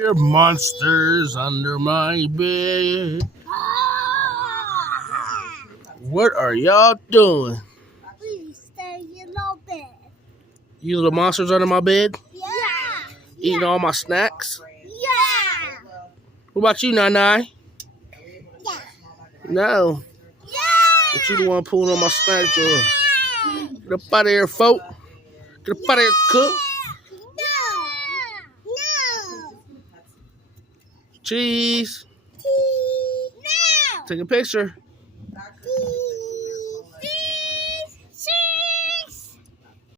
There are monsters under my bed. What are y'all doing? We stay in our bed. You little monsters under my bed? Yeah. Eating all my snacks? Yeah. What about you, Nai? Yeah. No. Yeah. But you the one pulling on my snacks, or get up out of here, folk. Get up out of here, cook. No. Cheese. No. Take a picture. No.